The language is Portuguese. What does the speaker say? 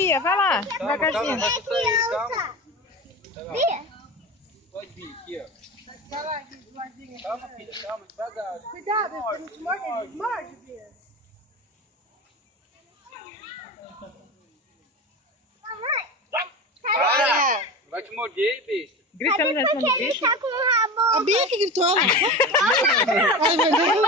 Bia, vai lá, Calma, devagarzinho. vai sair, calma. Bia. Pode vir aqui, ó. Vai lá, devagarzinho. Calma, filha, calma, devagar. Cuidado, pra não te morder. Ele morde, Bia. Para! Vai te morder, besta. Gritando na cima do bicho. Tá com o rabo. A Bia que gritou. Ai, meu Deus.